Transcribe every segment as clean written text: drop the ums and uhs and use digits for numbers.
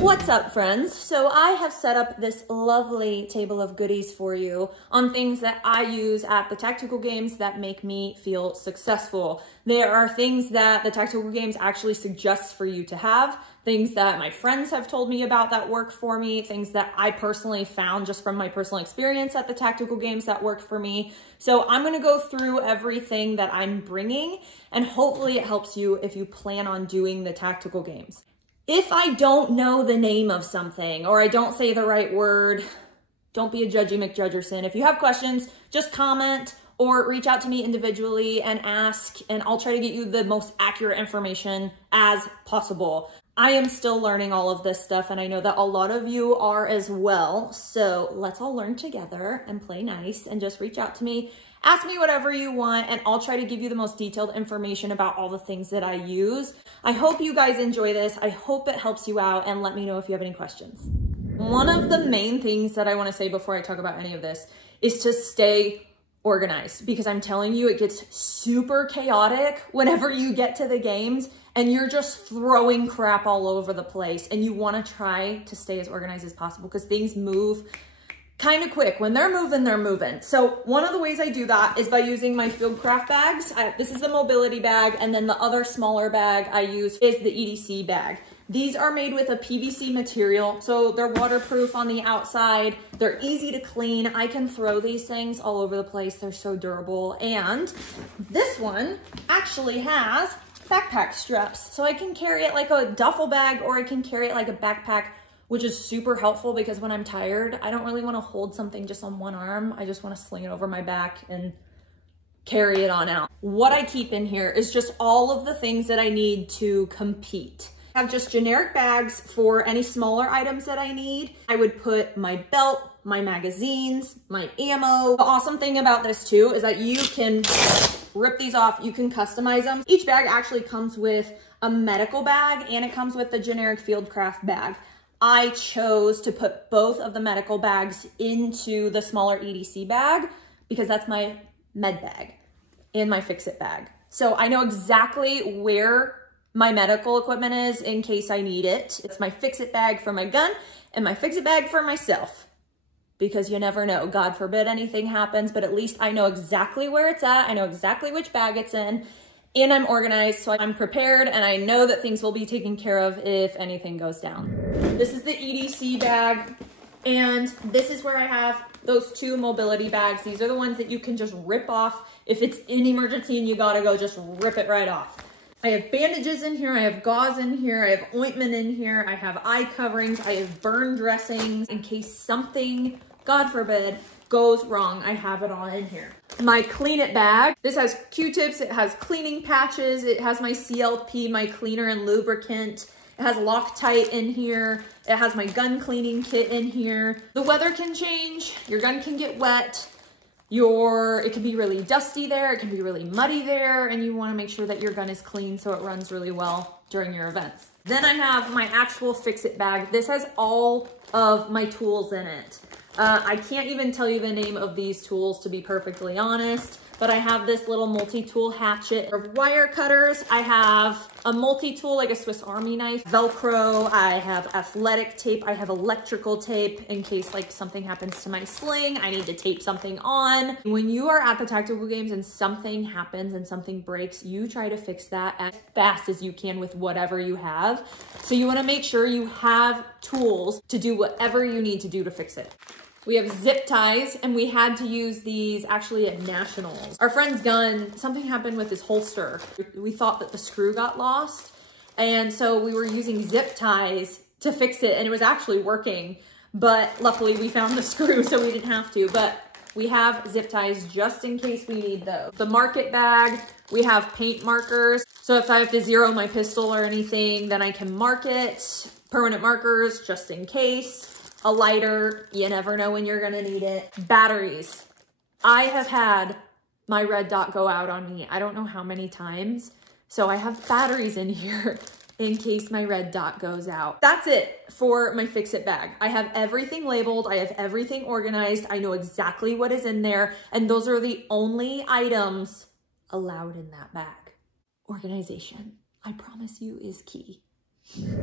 What's up, friends? So I have set up this lovely table of goodies for you on things that I use at the tactical games that make me feel successful. There are things that the tactical games actually suggest for you to have, things that my friends have told me about that work for me, things that I personally found just from my personal experience at the tactical games that worked for me. So I'm gonna go through everything that I'm bringing, and hopefully it helps you if you plan on doing the tactical games. If I don't know the name of something or I don't say the right word, don't be a judgy McJudgerson. If you have questions, just comment or reach out to me individually and ask, and I'll try to get you the most accurate information as possible. I am still learning all of this stuff, and I know that a lot of you are as well. So let's all learn together and play nice, and just reach out to me. Ask me whatever you want, and I'll try to give you the most detailed information about all the things that I use. I hope you guys enjoy this. I hope it helps you out, and let me know if you have any questions. One of the main things that I want to say before I talk about any of this is to stay organized, because I'm telling you, it gets super chaotic whenever you get to the games and you're just throwing crap all over the place, and you want to try to stay as organized as possible because things move kind of quick. When they're moving, they're moving. So one of the ways I do that is by using my Fieldcraft bags. This is the mobility bag, and then the other smaller bag I use is the EDC bag. These are made with a PVC material, so they're waterproof on the outside. They're easy to clean. I can throw these things all over the place. They're so durable. And this one actually has backpack straps, so I can carry it like a duffel bag, or I can carry it like a backpack, which is super helpful because when I'm tired, I don't really want to hold something just on one arm. I just want to sling it over my back and carry it on out. What I keep in here is just all of the things that I need to compete. I have just generic bags for any smaller items that I need. I would put my belt, my magazines, my ammo. The awesome thing about this too is that you can rip these off, you can customize them. Each bag actually comes with a medical bag, and it comes with the generic Fieldcraft bag. I chose to put both of the medical bags into the smaller EDC bag because that's my med bag and my fix-it bag. So I know exactly where my medical equipment is in case I need it. It's my fix-it bag for my gun and my fix-it bag for myself, because you never know. God forbid anything happens, but at least I know exactly where it's at. I know exactly which bag it's in, and I'm organized, so I'm prepared, and I know that things will be taken care of if anything goes down. This is the EDC bag, and this is where I have those two mobility bags. These are the ones that you can just rip off. If it's an emergency and you gotta go, just rip it right off. I have bandages in here, I have gauze in here, I have ointment in here, I have eye coverings, I have burn dressings. In case something, God forbid, goes wrong, I have it all in here. My clean it bag. This has Q-tips, it has cleaning patches, it has my CLP, my cleaner and lubricant. It has Loctite in here. It has my gun cleaning kit in here. The weather can change, your gun can get wet, it can be really dusty there, it can be really muddy there, and you wanna make sure that your gun is clean so it runs really well during your events. Then I have my actual fix-it bag. This has all of my tools in it. I can't even tell you the name of these tools, to be perfectly honest, but I have this little multi-tool hatchet of wire cutters. I have a multi-tool like a Swiss Army knife, Velcro, I have athletic tape, I have electrical tape in case like something happens to my sling, I need to tape something on. When you are at the tactical games and something happens and something breaks, you try to fix that as fast as you can with whatever you have. So you wanna make sure you have tools to do whatever you need to do to fix it. We have zip ties, and we had to use these actually at nationals. Our friend's gun, something happened with his holster. We thought that the screw got lost, and so we were using zip ties to fix it, and it was actually working, but luckily we found the screw, so we didn't have to. But we have zip ties just in case we need those. The market bag, we have paint markers, so if I have to zero my pistol or anything, then I can mark it. Permanent markers, just in case. A lighter, you never know when you're gonna need it. Batteries. I have had my red dot go out on me, I don't know how many times, so I have batteries in here in case my red dot goes out. That's it for my fix-it bag. I have everything labeled, I have everything organized, I know exactly what is in there, and those are the only items allowed in that bag. Organization, I promise you, is key.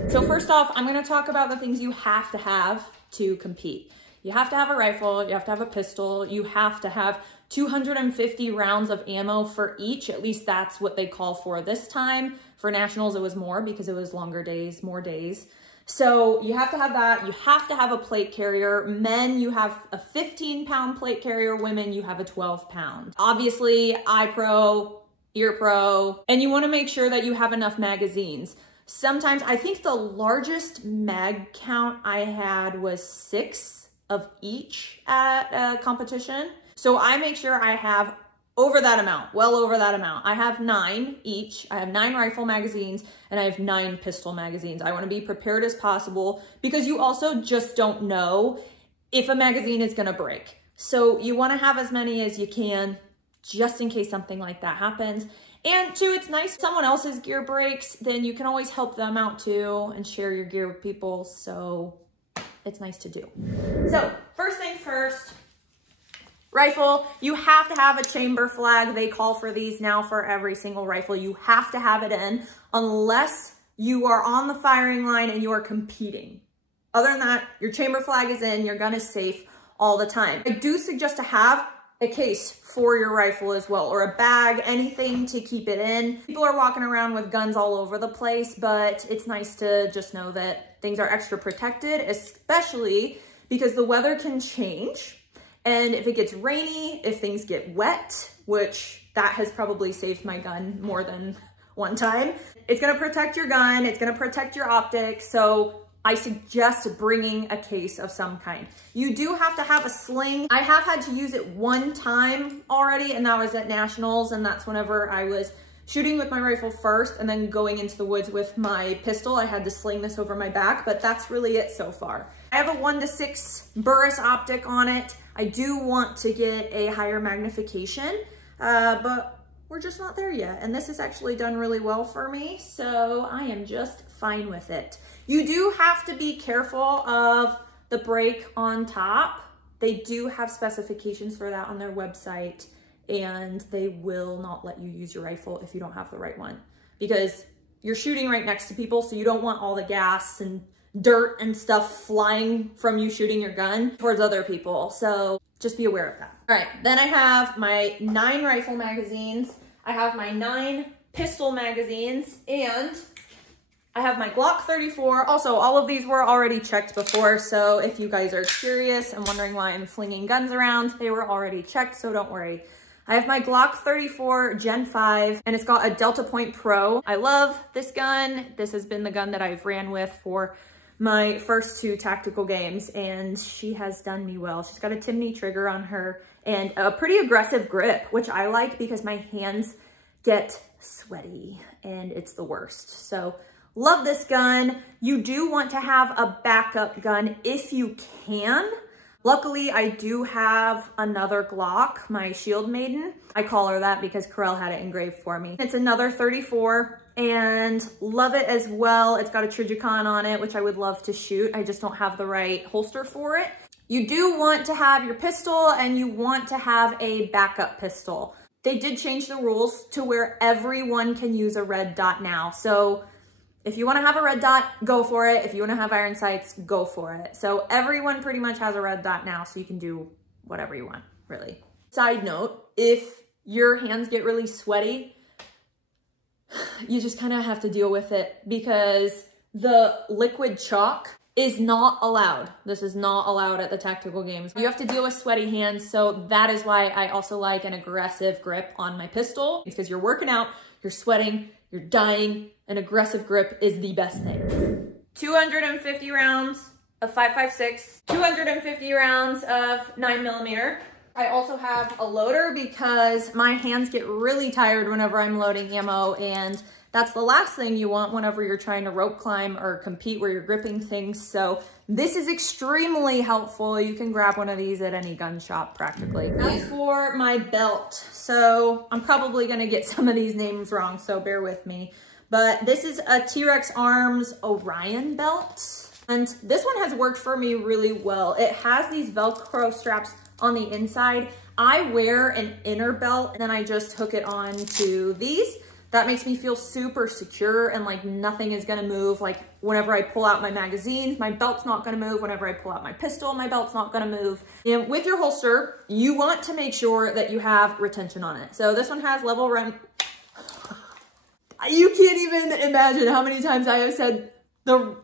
So first off, I'm gonna talk about the things you have to compete. You have to have a rifle, you have to have a pistol, you have to have 250 rounds of ammo for each. At least that's what they call for this time. For nationals, it was more because it was longer days, more days. So you have to have that. You have to have a plate carrier. Men, you have a 15-pound plate carrier. Women, you have a 12-pound. Obviously, eye pro, ear pro, and you want to make sure that you have enough magazines. Sometimes, I think the largest mag count I had was 6 of each at a competition. So I make sure I have over that amount, well over that amount. I have 9 each. I have 9 rifle magazines and I have 9 pistol magazines. I want to be prepared as possible because you also just don't know if a magazine is going to break. So you want to have as many as you can just in case something like that happens. And 2, it's nice if someone else's gear breaks, then you can always help them out too and share your gear with people. So it's nice to do. So first things first, rifle, you have to have a chamber flag. They call for these now for every single rifle. You have to have it in unless you are on the firing line and you are competing. Other than that, your chamber flag is in, your gun is safe all the time. I do suggest to have a case for your rifle as well, or a bag, anything to keep it in. People are walking around with guns all over the place, but it's nice to just know that things are extra protected, especially because the weather can change. And if it gets rainy, if things get wet, which that has probably saved my gun more than one time, it's gonna protect your gun, it's gonna protect your optics. So I suggest bringing a case of some kind. You do have to have a sling. I have had to use it one time already, and that was at nationals, and that's whenever I was shooting with my rifle first and then going into the woods with my pistol. I had to sling this over my back, but that's really it so far. I have a 1:6 Burris optic on it. I do want to get a higher magnification, but we're just not there yet. And this has actually done really well for me, so I am just fine with it. You do have to be careful of the break on top. They do have specifications for that on their website, and they will not let you use your rifle if you don't have the right one, because you're shooting right next to people, so you don't want all the gas and dirt and stuff flying from you shooting your gun towards other people. So just be aware of that. All right, then I have my 9 rifle magazines. I have my 9 pistol magazines, and I have my Glock 34. Also, all of these were already checked before, so if you guys are curious and wondering why I'm flinging guns around, they were already checked, so don't worry. I have my Glock 34 Gen 5, and it's got a Delta Point Pro. I love this gun. This has been the gun that I've ran with for my first 2 tactical games, and she has done me well. She's got a Timney trigger on her and a pretty aggressive grip, which I like because my hands get sweaty and it's the worst. So love this gun. You do want to have a backup gun if you can. Luckily, I do have another Glock, my Shield Maiden. I call her that because Corel had it engraved for me. It's another 34 and love it as well. It's got a Trijicon on it, which I would love to shoot. I just don't have the right holster for it. You do want to have your pistol and you want to have a backup pistol. They did change the rules to where everyone can use a red dot now. So if you want to have a red dot, go for it. If you want to have iron sights, go for it. So everyone pretty much has a red dot now, so you can do whatever you want, really. Side note, if your hands get really sweaty, you just kind of have to deal with it because the liquid chalk is not allowed. This is not allowed at the tactical games. You have to deal with sweaty hands, so that is why I also like an aggressive grip on my pistol. It's because you're working out, you're sweating, you're dying. An aggressive grip is the best thing. 250 rounds of 5.56, 250 rounds of 9mm. I also have a loader because my hands get really tired whenever I'm loading ammo, and that's the last thing you want whenever you're trying to rope climb or compete where you're gripping things. So this is extremely helpful. You can grab one of these at any gun shop practically. As for my belt, so I'm probably gonna get some of these names wrong, so bear with me. But this is a TRex Arms Orion belt. And this one has worked for me really well. It has these Velcro straps on the inside. I wear an inner belt and then I just hook it on to these. That makes me feel super secure and like nothing is gonna move. Like whenever I pull out my magazines, my belt's not gonna move. Whenever I pull out my pistol, my belt's not gonna move. And with your holster, you want to make sure that you have retention on it. So this one has level run. You can't even imagine how many times I have said the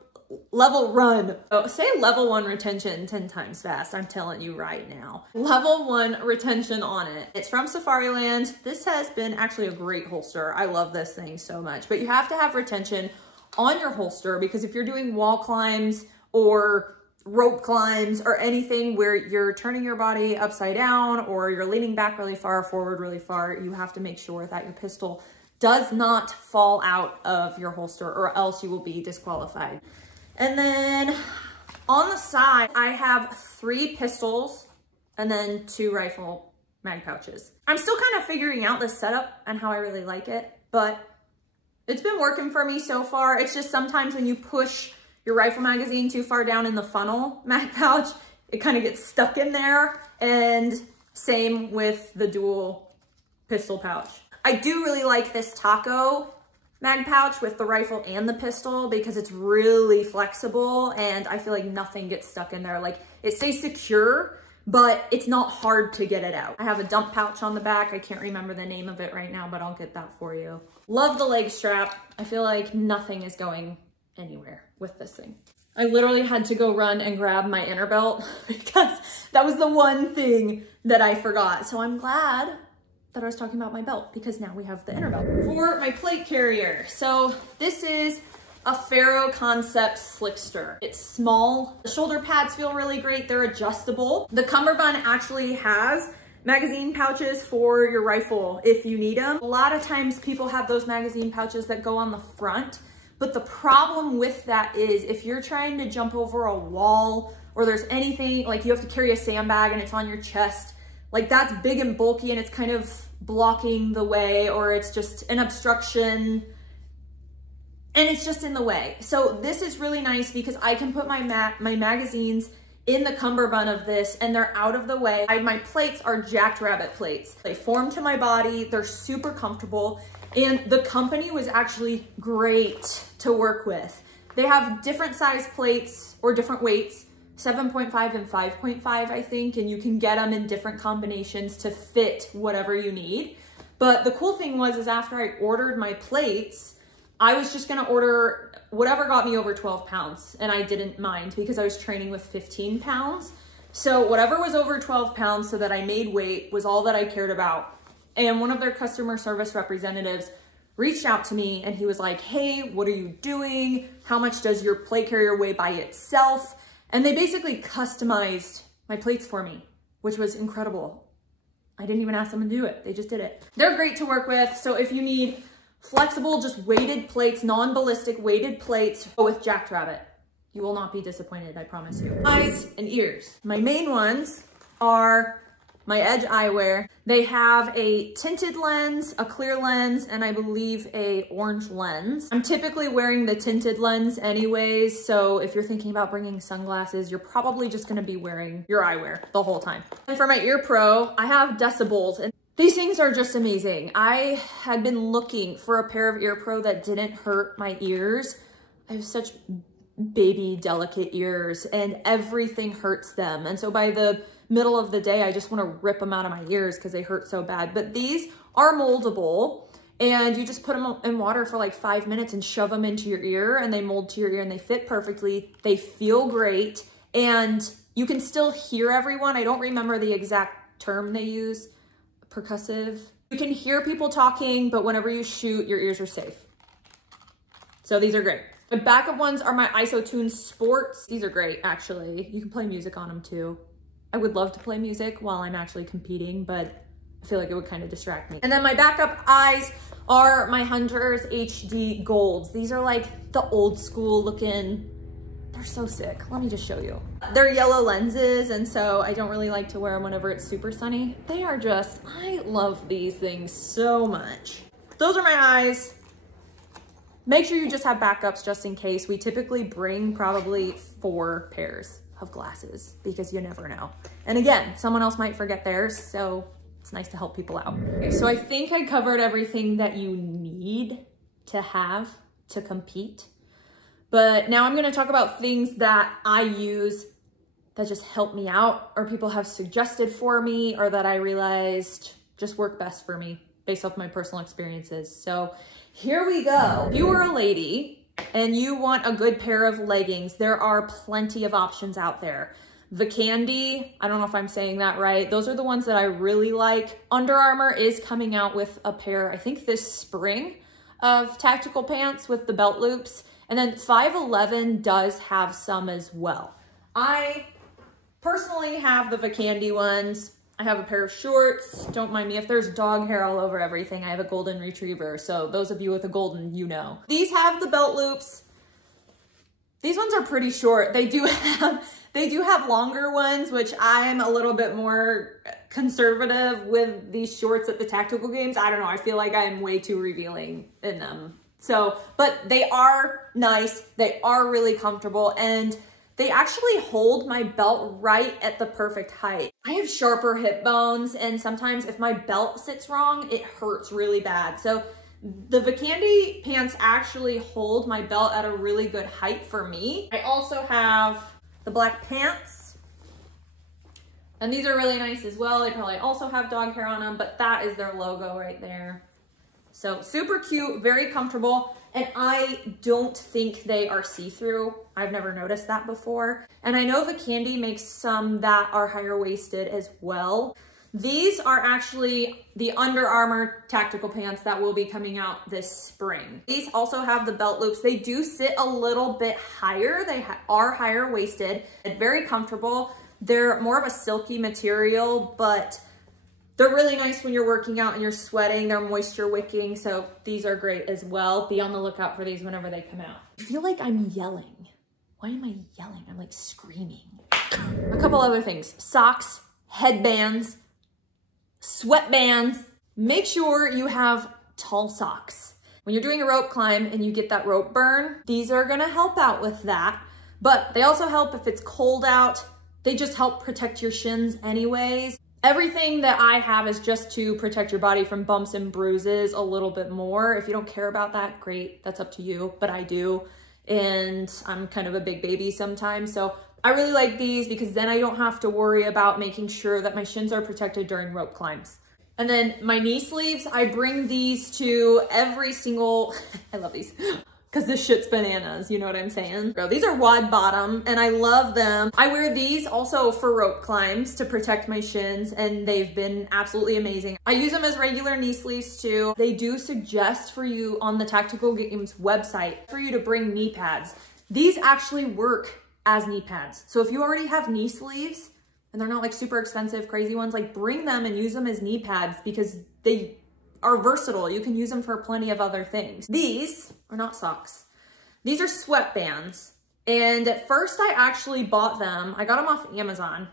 level run. Oh, say level 1 retention 10 times fast. I'm telling you right now. Level 1 retention on it. It's from Safariland. This has been actually a great holster. I love this thing so much, but you have to have retention on your holster because if you're doing wall climbs or rope climbs or anything where you're turning your body upside down or you're leaning back really far, forward really far, you have to make sure that your pistol does not fall out of your holster or else you will be disqualified. And then on the side, I have 3 pistols and then 2 rifle mag pouches. I'm still kind of figuring out this setup and how I really like it, but it's been working for me so far. It's just sometimes when you push your rifle magazine too far down in the funnel mag pouch, it kind of gets stuck in there. And same with the dual pistol pouch. I do really like this taco mag pouch with the rifle and the pistol because it's really flexible and I feel like nothing gets stuck in there. Like it stays secure, but it's not hard to get it out. I have a dump pouch on the back. I can't remember the name of it right now, but I'll get that for you. Love the leg strap. I feel like nothing is going anywhere with this thing. I literally had to go run and grab my inner belt because that was the one thing that I forgot. So I'm glad that I was talking about my belt because now we have the inner belt. For my plate carrier, so this is a Ferro Concepts Slickster. It's small. The shoulder pads feel really great. They're adjustable. The cummerbund actually has magazine pouches for your rifle if you need them. A lot of times people have those magazine pouches that go on the front, but the problem with that is if you're trying to jump over a wall or there's anything, like you have to carry a sandbag and it's on your chest, like that's big and bulky and it's kind of blocking the way or it's just an obstruction and it's just in the way. So this is really nice because I can put my magazines in the cummerbund of this and they're out of the way. My plates are Jackrabbit plates. They form to my body. They're super comfortable. And the company was actually great to work with. They have different size plates or different weights, 7.5 and 5.5, I think, and you can get them in different combinations to fit whatever you need. But the cool thing was, is after I ordered my plates, I was just gonna order whatever got me over 12 pounds, and I didn't mind because I was training with 15 pounds. So whatever was over 12 pounds so that I made weight was all that I cared about. And one of their customer service representatives reached out to me and he was like, hey, what are you doing? How much does your plate carrier weigh by itself? And they basically customized my plates for me, which was incredible. I didn't even ask them to do it. They just did it. They're great to work with. So if you need flexible, just weighted plates, non-ballistic weighted plates with Jackrabbit, you will not be disappointed, I promise you. Eyes and ears. My main ones are my Edge eyewear. They have a tinted lens, a clear lens, and I believe a orange lens. I'm typically wearing the tinted lens anyways, so if you're thinking about bringing sunglasses, you're probably just gonna be wearing your eyewear the whole time. And for my ear pro, I have Decibullz, and these things are just amazing. I had been looking for a pair of ear pro that didn't hurt my ears. I have such baby delicate ears and everything hurts them. And so by the middle of the day, I just want to rip them out of my ears because they hurt so bad. But these are moldable and you just put them in water for like 5 minutes and shove them into your ear and they mold to your ear and they fit perfectly. They feel great and you can still hear everyone. I don't remember the exact term they use, percussive. You can hear people talking, but whenever you shoot, your ears are safe. So these are great. The backup ones are my IsoTune Sports. These are great, actually. You can play music on them too. I would love to play music while I'm actually competing, but I feel like it would kind of distract me. And then my backup eyes are my Hunters HD Golds. These are like the old school looking, they're so sick. Let me just show you. They're yellow lenses, and so I don't really like to wear them whenever it's super sunny. They are just, I love these things so much. Those are my eyes. Make sure you just have backups just in case. We typically bring probably 4 pairs of glasses because you never know. And again, someone else might forget theirs, so It's nice to help people out. Okay, so I think I covered everything that you need to have to compete. But now I'm gonna talk about things that I use that just help me out, or people have suggested for me, or that I realized just work best for me based off my personal experiences. So here we go. If you are a lady and you want a good pair of leggings, there are plenty of options out there. Vakandi, I don't know if I'm saying that right. Those are the ones that I really like. Under Armour is coming out with a pair, I think this spring, of tactical pants with the belt loops. And then 511 does have some as well. I personally have the Vakandi ones. I have a pair of shorts. Don't mind me if there's dog hair all over everything. I have a golden retriever, so those of you with a golden, you know. These have the belt loops. These ones are pretty short. They do have longer ones, which I'm a little bit more conservative with these shorts at the tactical games. I don't know, I feel like I'm way too revealing in them. So, but they are nice. They are really comfortable, and they actually hold my belt right at the perfect height. I have sharper hip bones, and sometimes if my belt sits wrong, it hurts really bad. So the Vakandi pants actually hold my belt at a really good height for me. I also have the black pants, and these are really nice as well. They probably also have dog hair on them, but that is their logo right there. So super cute, very comfortable, and I don't think they are see-through. I've never noticed that before. And I know Vakandi makes some that are higher waisted as well. These are actually the Under Armour tactical pants that will be coming out this spring. These also have the belt loops. They do sit a little bit higher. They are higher waisted and very comfortable. They're more of a silky material, but they're really nice when you're working out and you're sweating. They're moisture wicking, so these are great as well. Be on the lookout for these whenever they come out. I feel like I'm yelling. Why am I yelling? I'm like screaming. A couple other things. Socks, headbands, sweatbands. Make sure you have tall socks. When you're doing a rope climb and you get that rope burn, these are gonna help out with that. But they also help if it's cold out. They just help protect your shins anyways. Everything that I have is just to protect your body from bumps and bruises a little bit more. If you don't care about that, great, that's up to you, but I do. And I'm kind of a big baby sometimes, so I really like these because then I don't have to worry about making sure that my shins are protected during rope climbs. And then my knee sleeves, I bring these to every single, I love these, because this shit's bananas, you know what I'm saying? Girl, these are WodBottom, and I love them. I wear these also for rope climbs to protect my shins, and they've been absolutely amazing. I use them as regular knee sleeves too. They do suggest for you on the Tactical Games website for you to bring knee pads. These actually work as knee pads. So if you already have knee sleeves, and they're not like super expensive, crazy ones, like bring them and use them as knee pads because they are versatile. You can use them for plenty of other things. These are not socks. These are sweatbands. And at first I actually bought them. I got them off Amazon.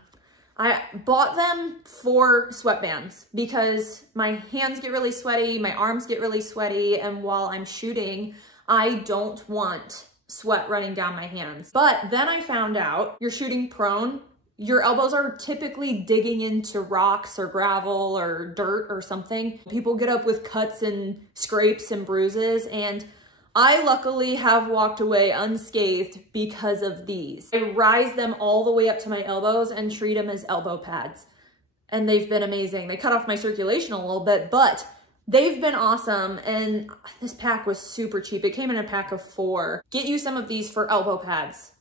I bought them for sweatbands because my hands get really sweaty, my arms get really sweaty, and while I'm shooting, I don't want sweat running down my hands. But then I found out you're shooting prone, your elbows are typically digging into rocks or gravel or dirt or something. People get up with cuts and scrapes and bruises, and I luckily have walked away unscathed because of these. I rise them all the way up to my elbows and treat them as elbow pads, and they've been amazing. They cut off my circulation a little bit, but they've been awesome, and this pack was super cheap. It came in a pack of 4. Get you some of these for elbow pads.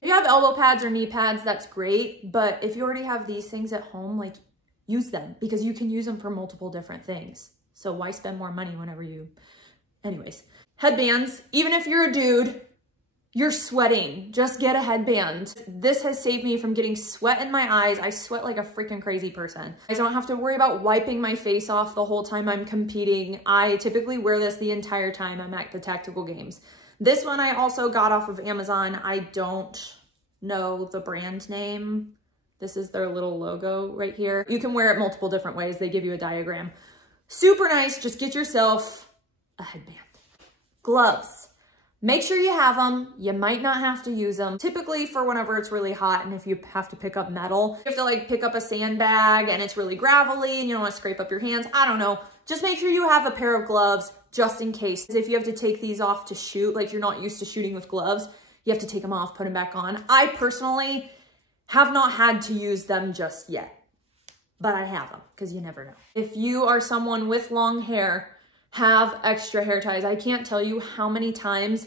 If you have elbow pads or knee pads, that's great. But if you already have these things at home, like use them because you can use them for multiple different things. So why spend more money whenever you, anyways. Headbands, even if you're a dude, you're sweating, just get a headband. This has saved me from getting sweat in my eyes. I sweat like a freaking crazy person. I don't have to worry about wiping my face off the whole time I'm competing. I typically wear this the entire time I'm at the Tactical Games. This one I also got off of Amazon. I don't know the brand name. This is their little logo right here. You can wear it multiple different ways. They give you a diagram. Super nice. Just get yourself a headband. Gloves. Make sure you have them. You might not have to use them. Typically for whenever it's really hot and if you have to pick up metal, you have to like pick up a sandbag and it's really gravelly and you don't want to scrape up your hands. I don't know. Just make sure you have a pair of gloves just in case. If you have to take these off to shoot, like you're not used to shooting with gloves, you have to take them off, put them back on. I personally have not had to use them just yet, but I have them because you never know. If you are someone with long hair, have extra hair ties. I can't tell you how many times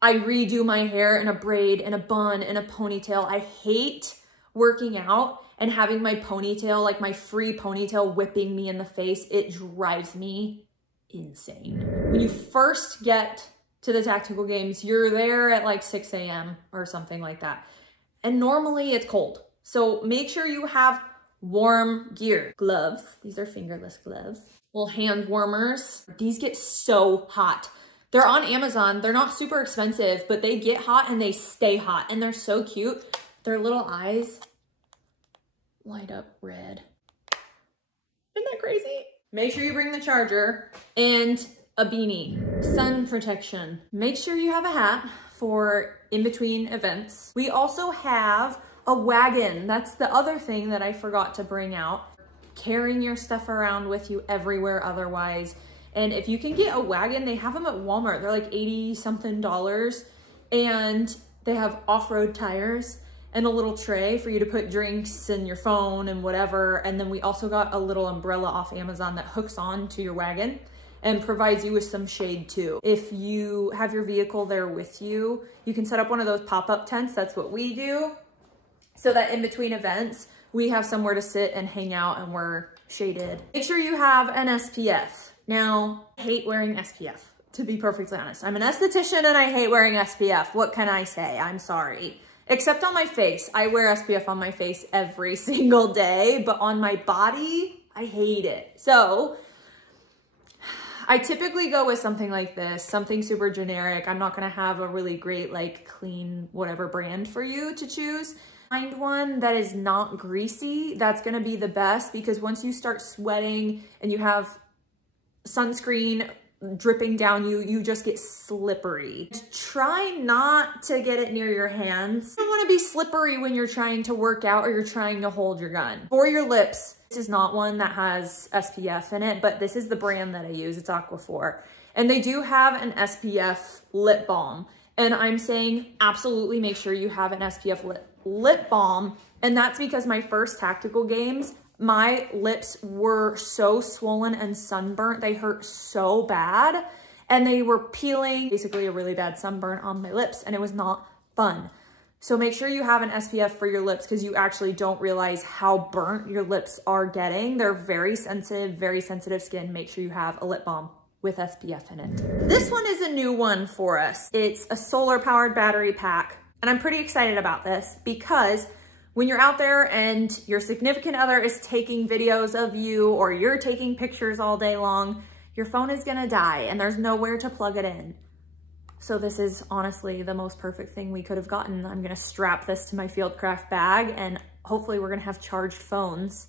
I redo my hair in a braid, in a bun, in a ponytail. I hate working out and having my ponytail, like my free ponytail, whipping me in the face. It drives me insane. When you first get to the tactical games, you're there at like 6 a.m. or something like that. And normally it's cold. So make sure you have warm gear. Gloves, these are fingerless gloves. Little hand warmers. These get so hot. They're on Amazon. They're not super expensive, but they get hot and they stay hot and they're so cute. Their little eyes light up red. Isn't that crazy? Make sure you bring the charger and a beanie. Sun protection. Make sure you have a hat for in between events. We also have a wagon. That's the other thing that I forgot to bring out. Carrying your stuff around with you everywhere otherwise. And if you can get a wagon, they have them at Walmart. They're like $80 something, and they have off-road tires and a little tray for you to put drinks and your phone and whatever. And then we also got a little umbrella off Amazon that hooks on to your wagon and provides you with some shade too. If you have your vehicle there with you, you can set up one of those pop-up tents. That's what we do. So that in between events, we have somewhere to sit and hang out and we're shaded. Make sure you have an SPF. Now, I hate wearing SPF, to be perfectly honest. I'm an esthetician and I hate wearing SPF. What can I say? I'm sorry. Except on my face. I wear SPF on my face every single day, but on my body, I hate it. So I typically go with something like this, something super generic. I'm not gonna have a really great, like clean, whatever brand for you to choose. Find one that is not greasy. That's gonna be the best because once you start sweating and you have sunscreen dripping down you, you just get slippery. Try not to get it near your hands. You don't wanna be slippery when you're trying to work out or you're trying to hold your gun. For your lips, this is not one that has SPF in it, but this is the brand that I use, it's Aquaphor. And they do have an SPF lip balm. And I'm saying absolutely make sure you have an SPF lip balm. And that's because my first tactical games, my lips were so swollen and sunburnt. They hurt so bad and they were peeling, basically a really bad sunburn on my lips, and it was not fun. So make sure you have an SPF for your lips because you actually don't realize how burnt your lips are getting. They're very sensitive skin. Make sure you have a lip balm with SPF in it. This one is a new one for us. It's a solar powered battery pack. And I'm pretty excited about this because when you're out there and your significant other is taking videos of you or you're taking pictures all day long, your phone is gonna die and there's nowhere to plug it in. So this is honestly the most perfect thing we could have gotten. I'm gonna strap this to my Fieldcraft bag and hopefully we're gonna have charged phones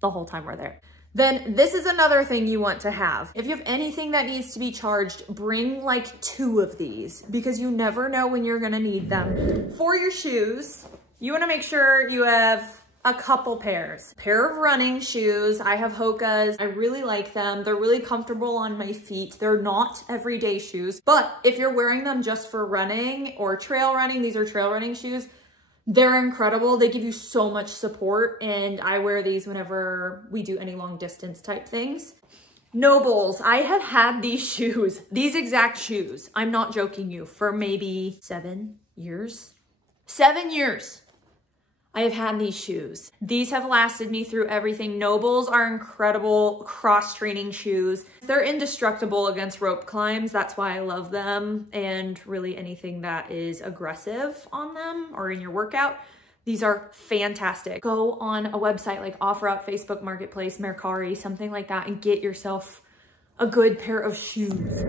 the whole time we're there. Then this is another thing you want to have. If you have anything that needs to be charged, bring like 2 of these because you never know when you're gonna need them. For your shoes, you wanna make sure you have a couple pairs. A pair of running shoes. I have Hokas. I really like them. They're really comfortable on my feet. They're not everyday shoes, but if you're wearing them just for running or trail running, these are trail running shoes, they're incredible. They give you so much support and I wear these whenever we do any long distance type things. NOBULLs. I have had these shoes, these exact shoes, I'm not joking you, for maybe 7 years. 7 years. I have had these shoes. These have lasted me through everything. NOBULLs are incredible cross-training shoes. They're indestructible against rope climbs. That's why I love them. And really anything that is aggressive on them or in your workout. These are fantastic. Go on a website like OfferUp, Facebook Marketplace, Mercari, something like that, and get yourself a good pair of shoes.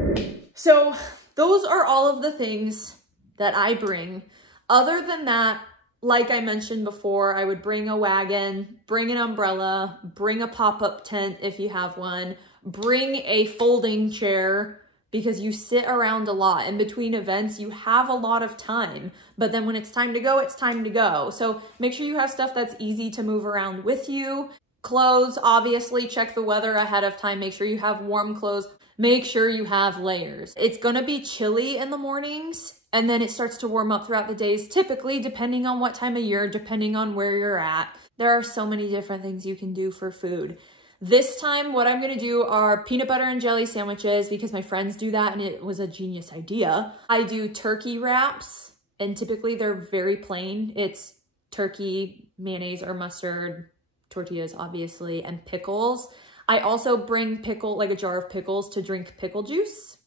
So those are all of the things that I bring. Other than that, like I mentioned before, I would bring a wagon, bring an umbrella, bring a pop-up tent if you have one, bring a folding chair because you sit around a lot. In between events, you have a lot of time, but then when it's time to go, it's time to go. So make sure you have stuff that's easy to move around with you. Clothes, obviously check the weather ahead of time. Make sure you have warm clothes. Make sure you have layers. It's gonna be chilly in the mornings, and then it starts to warm up throughout the days, typically depending on what time of year, depending on where you're at. There are so many different things you can do for food. This time, what I'm gonna do are peanut butter and jelly sandwiches because my friends do that and it was a genius idea. I do turkey wraps, and typically they're very plain. It's turkey, mayonnaise or mustard, tortillas obviously, and pickles. I also bring like a jar of pickles to drink pickle juice.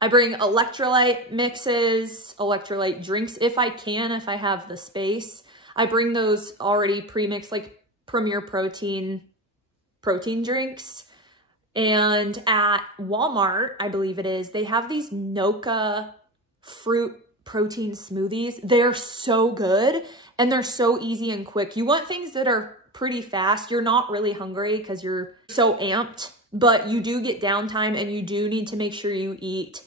I bring electrolyte mixes, electrolyte drinks if I can, if I have the space. I bring those already pre-mixed, like Premier Protein drinks. And at Walmart, I believe it is, they have these Noka fruit protein smoothies. They're so good and they're so easy and quick. You want things that are pretty fast. You're not really hungry because you're so amped, but you do get downtime and you do need to make sure you eat.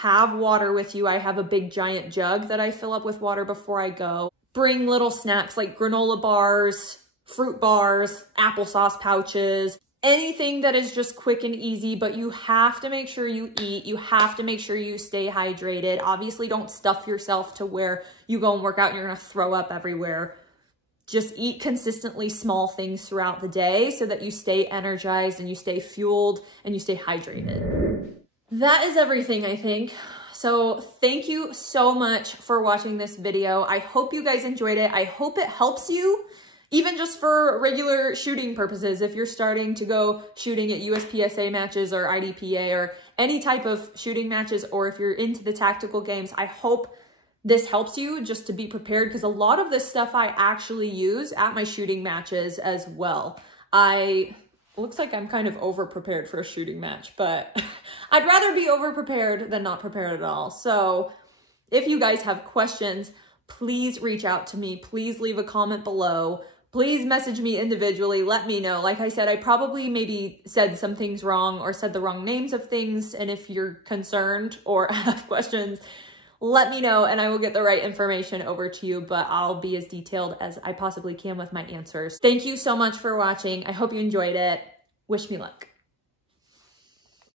Have water with you. I have a big giant jug that I fill up with water before I go. Bring little snacks like granola bars, fruit bars, applesauce pouches, anything that is just quick and easy, but you have to make sure you eat. You have to make sure you stay hydrated. Obviously, don't stuff yourself to where you go and work out and you're gonna throw up everywhere. Just eat consistently small things throughout the day so that you stay energized and you stay fueled and you stay hydrated. That is everything, I think. So thank you so much for watching this video. I hope you guys enjoyed it. I hope it helps you, even just for regular shooting purposes. If you're starting to go shooting at USPSA matches or IDPA or any type of shooting matches, or if you're into the tactical games, I hope this helps you just to be prepared, because a lot of this stuff I actually use at my shooting matches as well. Looks like I'm kind of over-prepared for a shooting match, but I'd rather be over-prepared than not prepared at all. So if you guys have questions, please reach out to me. Please leave a comment below. Please message me individually. Let me know. Like I said, I probably maybe said some things wrong or said the wrong names of things. And if you're concerned or have questions, let me know and I will get the right information over to you, but I'll be as detailed as I possibly can with my answers. Thank you so much for watching. I hope you enjoyed it. Wish me luck.